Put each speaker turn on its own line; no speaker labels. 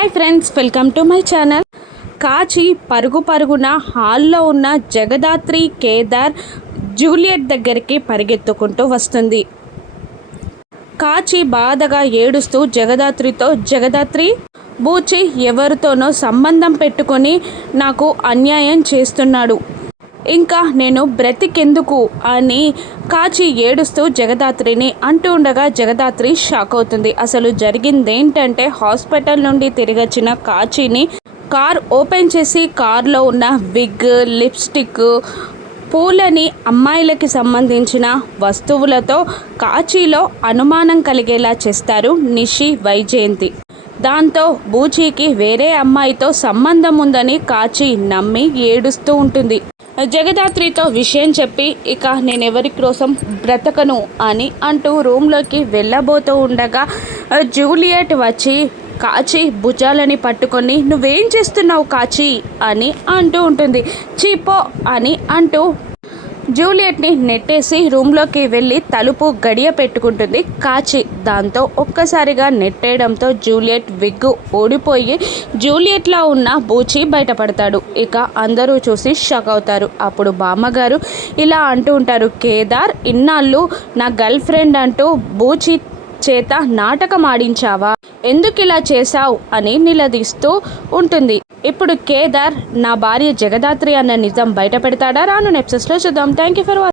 Hi friends welcome to my channel. కాచి పరుగు పరుగున హాల్లో ఉన్న జగదాత్రి కేదార్ జూలియట్ దగ్గరికి పరిగెత్తుకుంటూ వస్తుంది. కాచి బాధగా ఏడుస్తూ జగదాత్రితో జగదాత్రి బూచి ఎవరితోనో సంబంధం పెట్టుకొని నాకు అన్యాయం చేస్తున్నాడు. ఇంకా నేను బ్రతికెందుకు అని కాచి ఏడుస్తూ జగదాత్రిని అంటూ ఉండగా జగదాత్రి షాక్ అవుతుంది. అసలు జరిగిందేంటంటే హాస్పిటల్ నుండి తిరిగొచ్చిన కాచిని కార్ ఓపెన్ చేసి కార్లో ఉన్న విగ్ లిప్స్టిక్ పూలని అమ్మాయిలకి సంబంధించిన వస్తువులతో కాచీలో అనుమానం కలిగేలా చేస్తారు నిషి వైజయంతి. దాంతో బూచీకి వేరే అమ్మాయితో సంబంధం ఉందని కాచి నమ్మి ఏడుస్తూ ఉంటుంది. జగదాత్రితో విషయం చెప్పి ఇక నేను ఎవరి కోసం బ్రతకను అని అంటూ రూమ్లోకి వెళ్ళబోతూ ఉండగా జూలియట్ వచ్చి కాచి భుజాలని పట్టుకొని నువ్వేం చేస్తున్నావు కాచి? అని అంటూ ఉంటుంది. చీపో అని అంటూ జూలియట్ని నెట్టేసి రూమ్లోకి వెళ్ళి తలుపు గడియ పెట్టుకుంటుంది కాచి దాంతో ఒక్కసారిగా నెట్టేయడంతో జూలియట్ విగ్గు ఓడిపోయి జూలియట్లా ఉన్న బూచి బయటపడతాడు. ఇక అందరూ చూసి షాక్ అవుతారు. అప్పుడు బామ్మగారు ఇలా అంటూ ఉంటారు కేదార్ ఇన్నాళ్ళు నా గర్ల్ ఫ్రెండ్ అంటూ బూచి చేత నాటకం ఆడించావా? ఎందుకు ఇలా చేశావు? అని నిలదీస్తూ ఉంటుంది. ఇప్పుడు కేదార్ నా భార్య జగదాత్రి అన్న నిజం బయట పెడతాడా రాను నెప్సెస్లో చూద్దాం. Thank you for watching